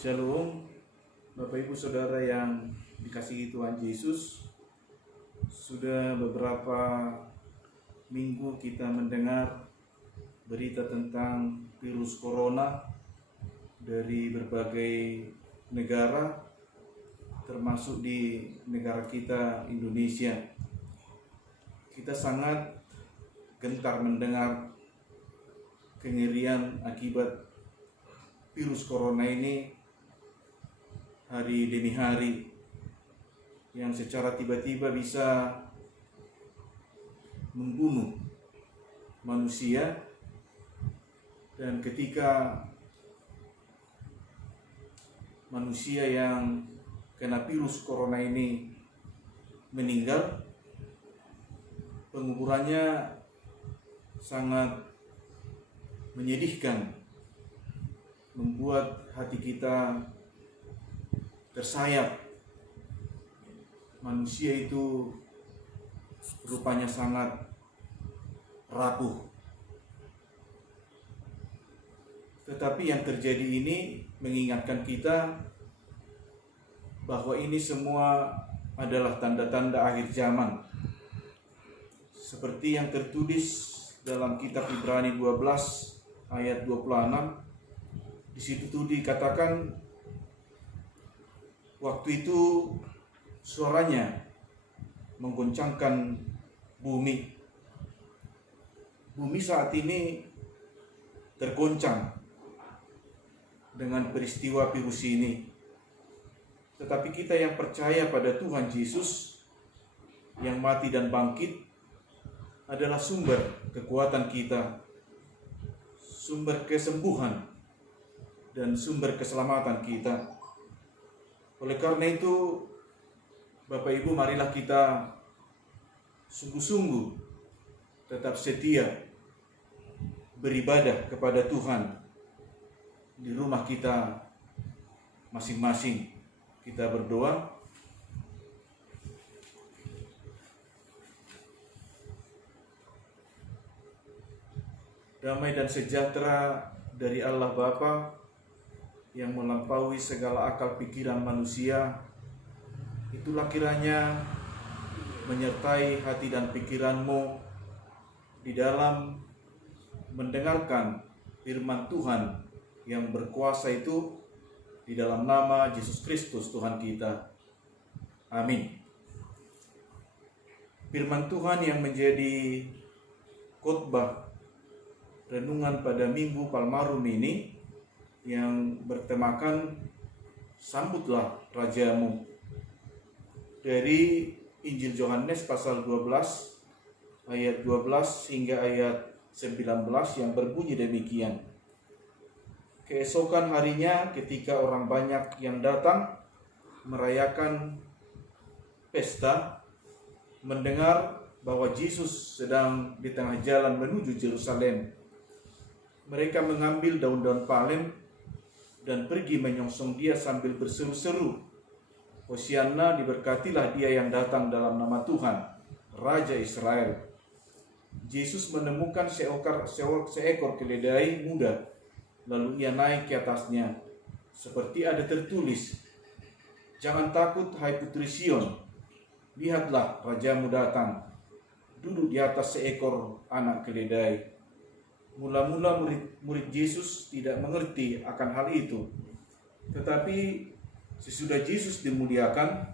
Shalom, Bapak Ibu Saudara yang dikasihi Tuhan Yesus. Sudah beberapa minggu kita mendengar berita tentang virus corona dari berbagai negara, termasuk di negara kita Indonesia. Kita sangat gentar mendengar kengerian akibat virus corona ini hari demi hari, yang secara tiba-tiba bisa membunuh manusia. Dan ketika manusia yang kena virus corona ini meninggal, penguburannya sangat menyedihkan, membuat hati kita tersayat. Manusia itu rupanya sangat rapuh. Tetapi yang terjadi ini mengingatkan kita bahwa ini semua adalah tanda-tanda akhir zaman. Seperti yang tertulis dalam kitab Ibrani 12 ayat 26. Di situ tuh dikatakan, waktu itu suaranya menggoncangkan bumi. Bumi saat ini tergoncang dengan peristiwa virus ini. Tetapi kita yang percaya pada Tuhan Yesus yang mati dan bangkit adalah sumber kekuatan kita, sumber kesembuhan, dan sumber keselamatan kita. Oleh karena itu, Bapak Ibu, marilah kita sungguh-sungguh tetap setia beribadah kepada Tuhan di rumah kita masing-masing. Kita berdoa. Damai dan sejahtera dari Allah Bapa yang melampaui segala akal pikiran manusia, itulah kiranya menyertai hati dan pikiranmu di dalam mendengarkan firman Tuhan yang berkuasa itu, di dalam nama Yesus Kristus Tuhan kita. Amin. Firman Tuhan yang menjadi khotbah renungan pada Minggu Palmarum ini yang bertemakan Sambutlah Rajamu, dari Injil Yohanes pasal 12 ayat 12 hingga ayat 19 yang berbunyi demikian. Keesokan harinya, ketika orang banyak yang datang merayakan pesta, mendengar bahwa Yesus sedang di tengah jalan menuju Yerusalem, mereka mengambil daun-daun palem dan pergi menyongsong dia sambil berseru-seru, Hosianna, diberkatilah dia yang datang dalam nama Tuhan, Raja Israel. Yesus menemukan seekor keledai muda, lalu ia naik ke atasnya, seperti ada tertulis, Jangan takut, hai putri Sion, lihatlah rajamu datang, duduk di atas seekor anak keledai. Mula-mula murid Yesus tidak mengerti akan hal itu. Tetapi sesudah Yesus dimuliakan,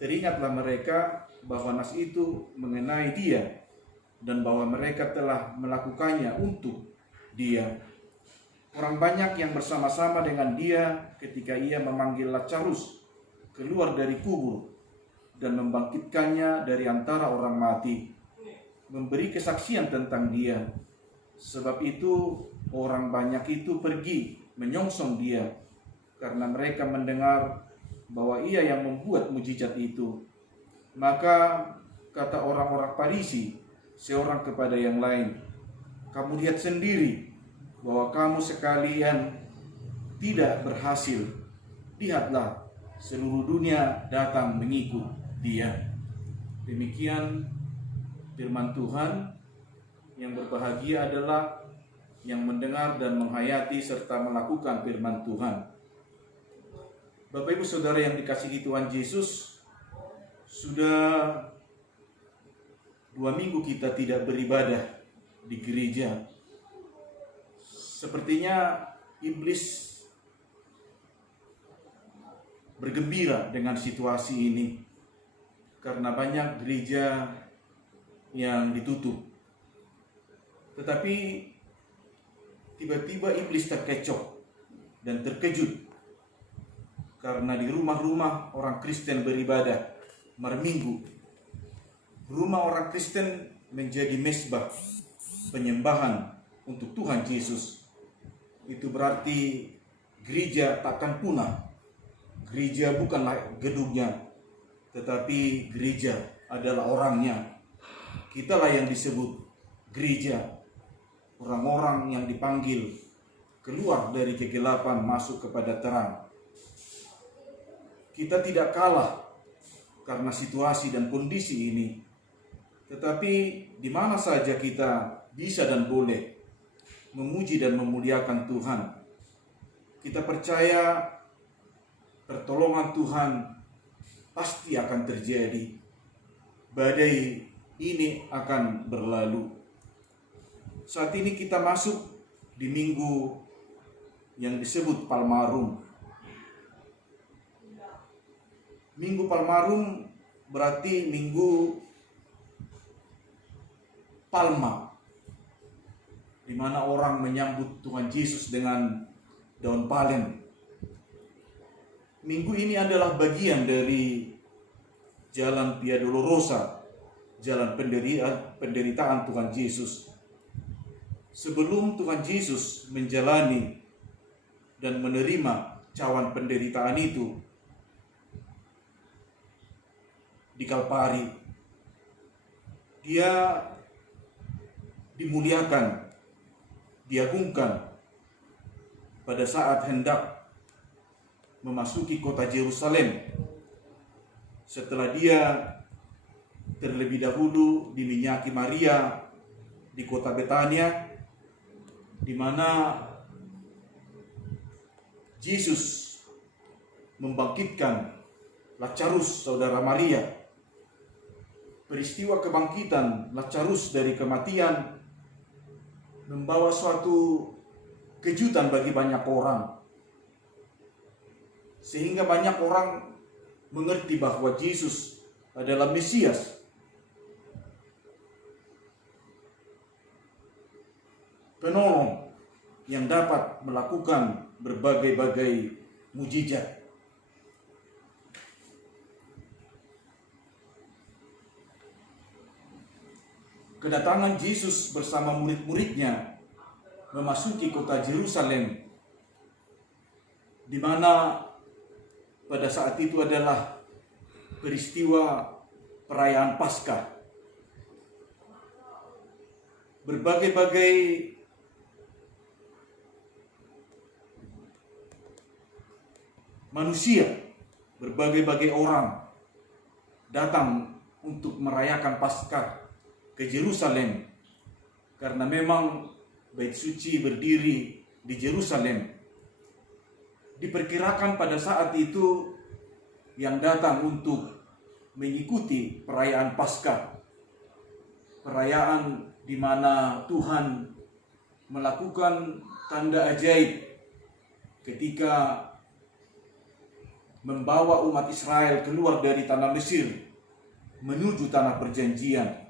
teringatlah mereka bahwa nas itu mengenai dia dan bahwa mereka telah melakukannya untuk dia. Orang banyak yang bersama-sama dengan dia ketika ia memanggil Lazarus keluar dari kubur dan membangkitkannya dari antara orang mati, memberi kesaksian tentang dia. Sebab itu orang banyak itu pergi menyongsong dia, karena mereka mendengar bahwa ia yang membuat mujizat itu. Maka kata orang-orang Farisi seorang kepada yang lain, Kamu lihat sendiri bahwa kamu sekalian tidak berhasil. Lihatlah, seluruh dunia datang mengikut dia. Demikian firman Tuhan. Yang berbahagia adalah yang mendengar dan menghayati serta melakukan firman Tuhan. Bapak Ibu Saudara yang dikasihi Tuhan Yesus, sudah 2 minggu kita tidak beribadah di gereja. Sepertinya iblis bergembira dengan situasi ini karena banyak gereja yang ditutup. Tetapi tiba-tiba iblis terkecoh dan terkejut karena di rumah-rumah orang Kristen beribadah malam minggu. Rumah orang Kristen menjadi mesbah penyembahan untuk Tuhan Yesus. Itu berarti gereja takkan punah. Gereja bukanlah gedungnya, tetapi gereja adalah orangnya. Kitalah yang disebut gereja. Orang-orang yang dipanggil keluar dari kegelapan masuk kepada terang. Kita tidak kalah karena situasi dan kondisi ini. Tetapi di mana saja kita bisa dan boleh memuji dan memuliakan Tuhan. Kita percaya pertolongan Tuhan pasti akan terjadi. Badai ini akan berlalu. Saat ini kita masuk di minggu yang disebut Palmarum. Minggu Palmarum berarti minggu palma, di mana orang menyambut Tuhan Yesus dengan daun palen. Minggu ini adalah bagian dari jalan Via Dolorosa, jalan penderitaan Tuhan Yesus. Sebelum Tuhan Yesus menjalani dan menerima cawan penderitaan itu di Kalpari, dia dimuliakan, diagungkan pada saat hendak memasuki kota Yerusalem. Setelah dia terlebih dahulu diminyaki Maria di kota Betania, di mana Yesus membangkitkan Lazarus, saudara Maria. Peristiwa kebangkitan Lazarus dari kematian membawa suatu kejutan bagi banyak orang, sehingga banyak orang mengerti bahwa Yesus adalah Mesias. Penolong yang dapat melakukan berbagai-bagai mujizat. Kedatangan Yesus bersama murid-muridnya memasuki kota Yerusalem, di mana pada saat itu adalah peristiwa perayaan Paskah. Berbagai-bagai manusia, berbagai-bagai orang datang untuk merayakan Paskah ke Yerusalem, karena memang Bait Suci berdiri di Yerusalem. Diperkirakan pada saat itu yang datang untuk mengikuti perayaan Paskah, perayaan di mana Tuhan melakukan tanda ajaib ketika membawa umat Israel keluar dari tanah Mesir menuju tanah perjanjian.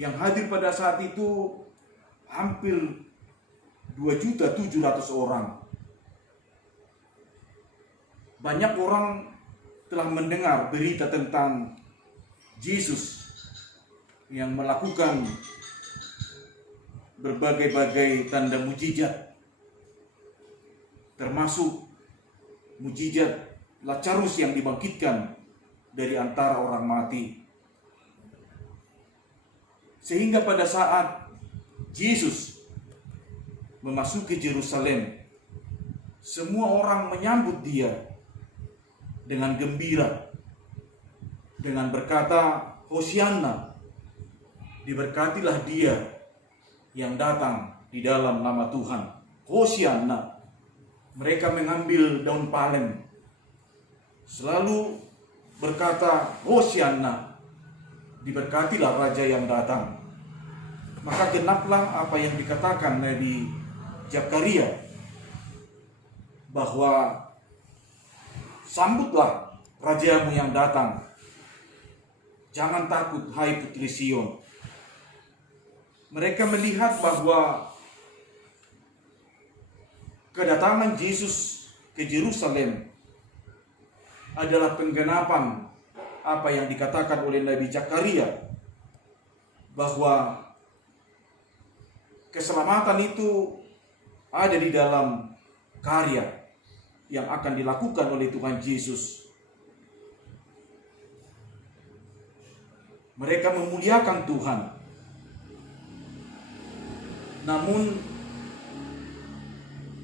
Yang hadir pada saat itu hampir 2.700.000 orang. Banyak orang telah mendengar berita tentang Yesus yang melakukan berbagai-bagai tanda mujizat, termasuk mujizat Lazarus yang dibangkitkan dari antara orang mati. Sehingga pada saat Yesus memasuki Yerusalem, semua orang menyambut dia dengan gembira, dengan berkata, Hosianna, diberkatilah dia yang datang di dalam nama Tuhan. Hosianna. Mereka mengambil daun palen selalu berkata, Hosianna, diberkatilah Raja yang datang. Maka genaplah apa yang dikatakan Nabi Zakaria, bahwa sambutlah Rajamu yang datang. Jangan takut, hai putri Sion. Mereka melihat bahwa kedatangan Yesus ke Yerusalem adalah penggenapan apa yang dikatakan oleh Nabi Zakaria, bahwa keselamatan itu ada di dalam karya yang akan dilakukan oleh Tuhan Yesus. Mereka memuliakan Tuhan. Namun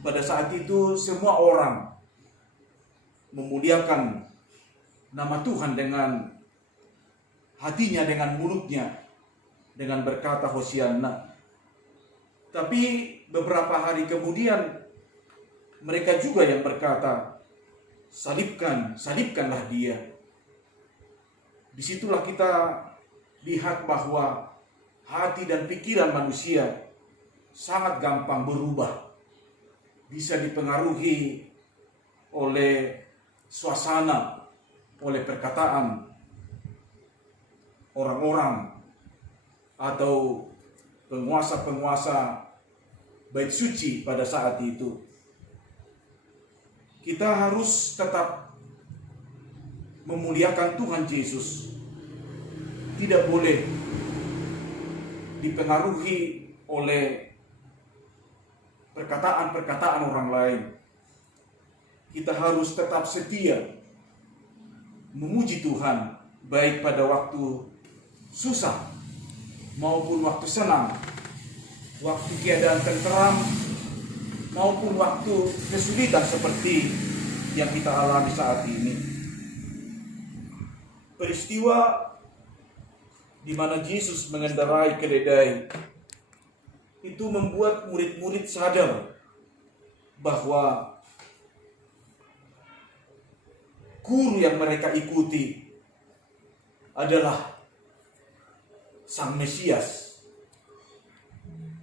pada saat itu semua orang memuliakan nama Tuhan dengan hatinya, dengan mulutnya, dengan berkata Hosianna. Tapi beberapa hari kemudian mereka juga yang berkata, salibkanlah dia. Disitulah kita lihat bahwa hati dan pikiran manusia sangat gampang berubah. Bisa dipengaruhi oleh suasana, oleh perkataan orang-orang atau penguasa-penguasa bait suci pada saat itu. Kita harus tetap memuliakan Tuhan Yesus. Tidak boleh dipengaruhi oleh perkataan-perkataan orang lain. Kita harus tetap setia memuji Tuhan, baik pada waktu susah maupun waktu senang, waktu keadaan tenteram maupun waktu kesulitan seperti yang kita alami saat ini. Peristiwa di mana Yesus mengendarai keledai itu membuat murid-murid sadar bahwa guru yang mereka ikuti adalah Sang Mesias.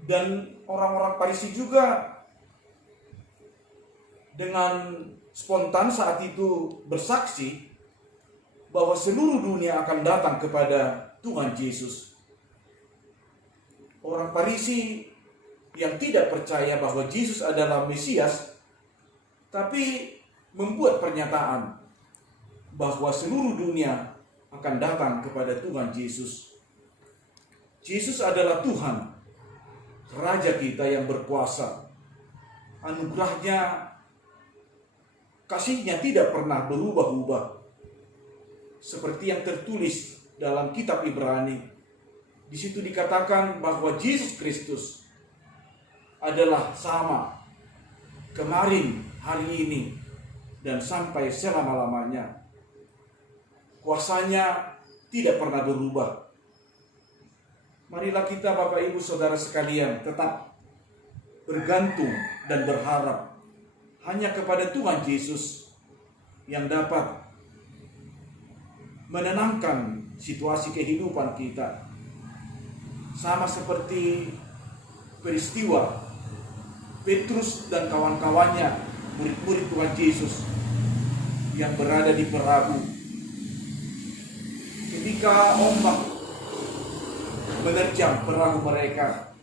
Dan orang-orang Farisi juga dengan spontan saat itu bersaksi bahwa seluruh dunia akan datang kepada Tuhan Yesus. Orang Farisi yang tidak percaya bahwa Yesus adalah Mesias, tapi membuat pernyataan bahwa seluruh dunia akan datang kepada Tuhan Yesus. Yesus adalah Tuhan, Raja kita yang berkuasa. Anugerahnya, kasihnya tidak pernah berubah-ubah. Seperti yang tertulis dalam kitab Ibrani. Di situ dikatakan bahwa Yesus Kristus adalah sama kemarin, hari ini, dan sampai selama-lamanya. Kuasanya tidak pernah berubah. Marilah kita Bapak Ibu Saudara sekalian tetap bergantung dan berharap hanya kepada Tuhan Yesus yang dapat menenangkan situasi kehidupan kita. Sama seperti peristiwa Petrus dan kawan-kawannya, murid-murid Tuhan Yesus yang berada di perahu. Ketika ombak menerjang perahu mereka,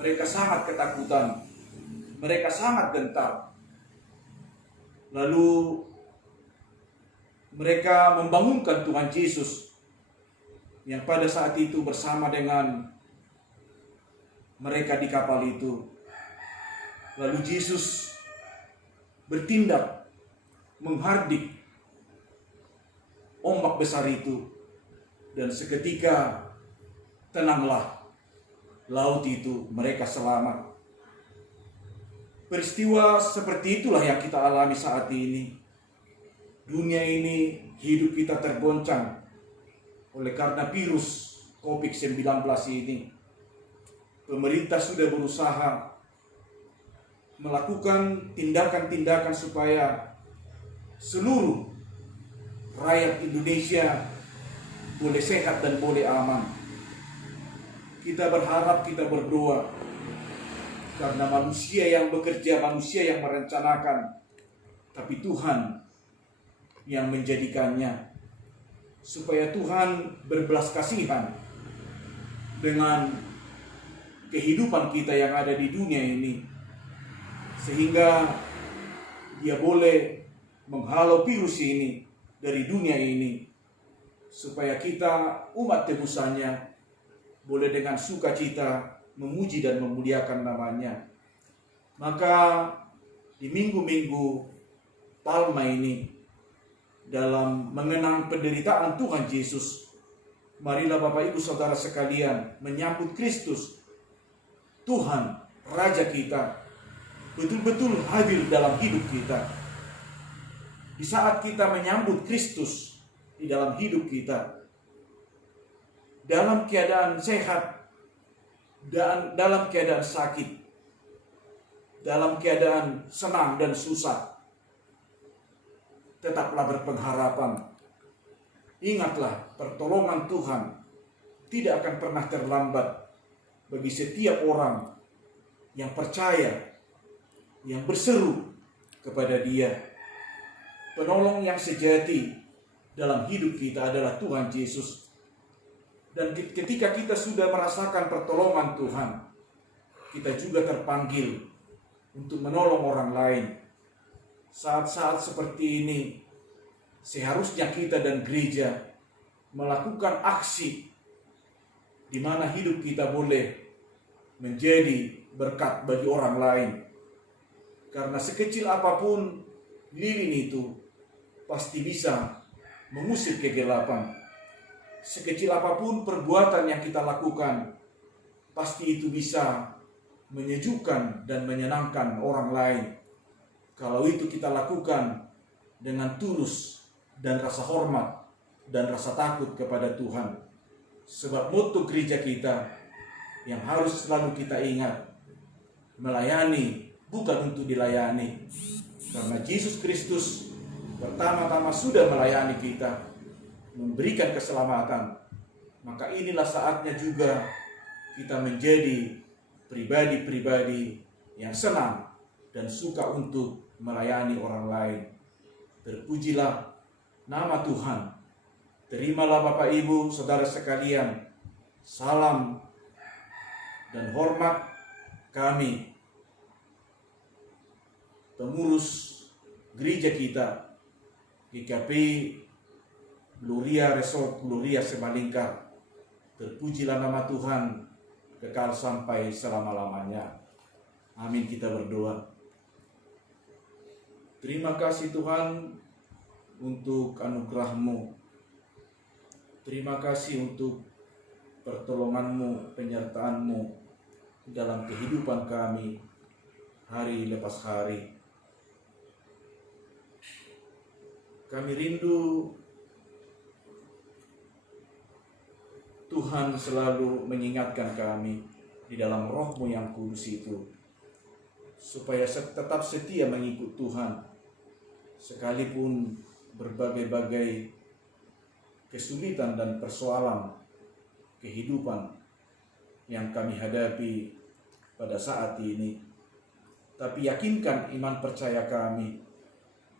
mereka sangat ketakutan, mereka sangat gentar. Lalu mereka membangunkan Tuhan Yesus yang pada saat itu bersama dengan mereka di kapal itu. Lalu Yesus bertindak menghardik ombak besar itu, dan seketika tenanglah laut itu, mereka selamat. Peristiwa seperti itulah yang kita alami saat ini. Dunia ini, hidup kita tergoncang oleh karena virus COVID-19 ini. Pemerintah sudah berusaha melakukan tindakan-tindakan supaya seluruh rakyat Indonesia boleh sehat dan boleh aman. Kita berharap, kita berdoa, karena manusia yang bekerja, manusia yang merencanakan, tapi Tuhan yang menjadikannya. Supaya Tuhan berbelas kasihan dengan kehidupan kita yang ada di dunia ini, sehingga Dia boleh menghalau virus ini dari dunia ini, supaya kita umat tebusannya boleh dengan sukacita memuji dan memuliakan namanya. Maka di minggu-minggu Palma ini, dalam mengenang penderitaan Tuhan Yesus, marilah Bapak Ibu Saudara sekalian menyambut Kristus, Tuhan Raja kita, betul-betul hadir dalam hidup kita. Di saat kita menyambut Kristus di dalam hidup kita, dalam keadaan sehat dan dalam keadaan sakit, dalam keadaan senang dan susah, tetaplah berpengharapan. Ingatlah, pertolongan Tuhan tidak akan pernah terlambat bagi setiap orang yang percaya, yang berseru kepada Dia. Penolong yang sejati dalam hidup kita adalah Tuhan Yesus. Dan ketika kita sudah merasakan pertolongan Tuhan, kita juga terpanggil untuk menolong orang lain. Saat-saat seperti ini, seharusnya kita dan gereja melakukan aksi di mana hidup kita boleh menjadi berkat bagi orang lain. Karena sekecil apapun lilin itu pasti bisa mengusir kegelapan. Sekecil apapun perbuatan yang kita lakukan, pasti itu bisa menyejukkan dan menyenangkan orang lain. Kalau itu kita lakukan dengan tulus dan rasa hormat dan rasa takut kepada Tuhan. Sebab moto gereja kita yang harus selalu kita ingat, melayani bukan untuk dilayani. Karena Yesus Kristus pertama-tama sudah melayani kita, memberikan keselamatan. Maka inilah saatnya juga kita menjadi pribadi-pribadi yang senang dan suka untuk melayani orang lain. Terpujilah nama Tuhan. Terimalah Bapak Ibu Saudara sekalian salam dan hormat kami, pengurus gereja kita, GKP Gloria Resort Gloria Semalingkar. Terpujilah nama Tuhan kekal sampai selama-lamanya. Amin. Kita berdoa. Terima kasih Tuhan untuk anugerah-Mu. Terima kasih untuk pertolongan-Mu, penyertaan-Mu dalam kehidupan kami hari lepas hari. Kami rindu Tuhan selalu mengingatkan kami di dalam Roh-Mu yang kudus itu, supaya tetap setia mengikut Tuhan, sekalipun berbagai-bagai kesulitan dan persoalan kehidupan yang kami hadapi pada saat ini. Tapi yakinkan iman percaya kami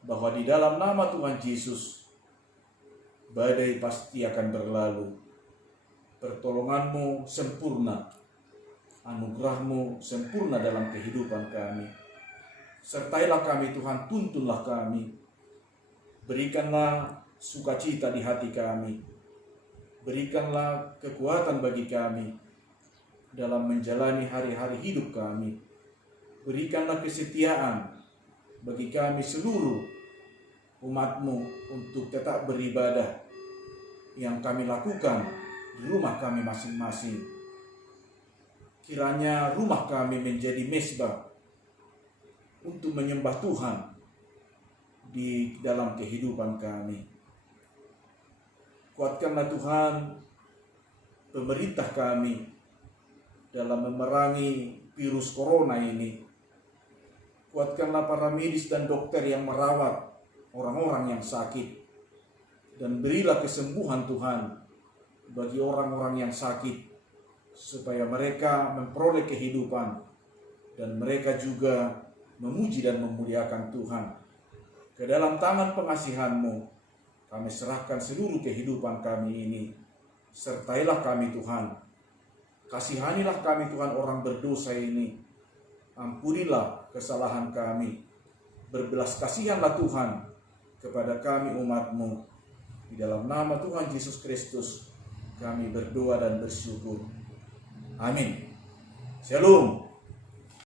bahwa di dalam nama Tuhan Yesus, badai pasti akan berlalu. Pertolongan-Mu sempurna, anugerah-Mu sempurna dalam kehidupan kami. Sertailah kami Tuhan, tuntunlah kami. Berikanlah sukacita di hati kami. Berikanlah kekuatan bagi kami dalam menjalani hari-hari hidup kami. Berikanlah kesetiaan bagi kami seluruh umat-Mu untuk tetap beribadah yang kami lakukan di rumah kami masing-masing. Kiranya rumah kami menjadi mezbah untuk menyembah Tuhan di dalam kehidupan kami. Kuatkanlah Tuhan pemerintah kami dalam memerangi virus corona ini. Kuatkanlah para medis dan dokter yang merawat orang-orang yang sakit. dan berilah kesembuhan Tuhan bagi orang-orang yang sakit, supaya mereka memperoleh kehidupan dan mereka juga memuji dan memuliakan Tuhan. Ke dalam tangan pengasihan-Mu kami serahkan seluruh kehidupan kami ini. Sertailah kami Tuhan. Kasihanilah kami Tuhan, orang berdosa ini. Ampunilah kesalahan kami. Berbelas kasihanlah Tuhan kepada kami umat-Mu. Di dalam nama Tuhan Yesus Kristus kami berdoa dan bersyukur. Amin. Shalom.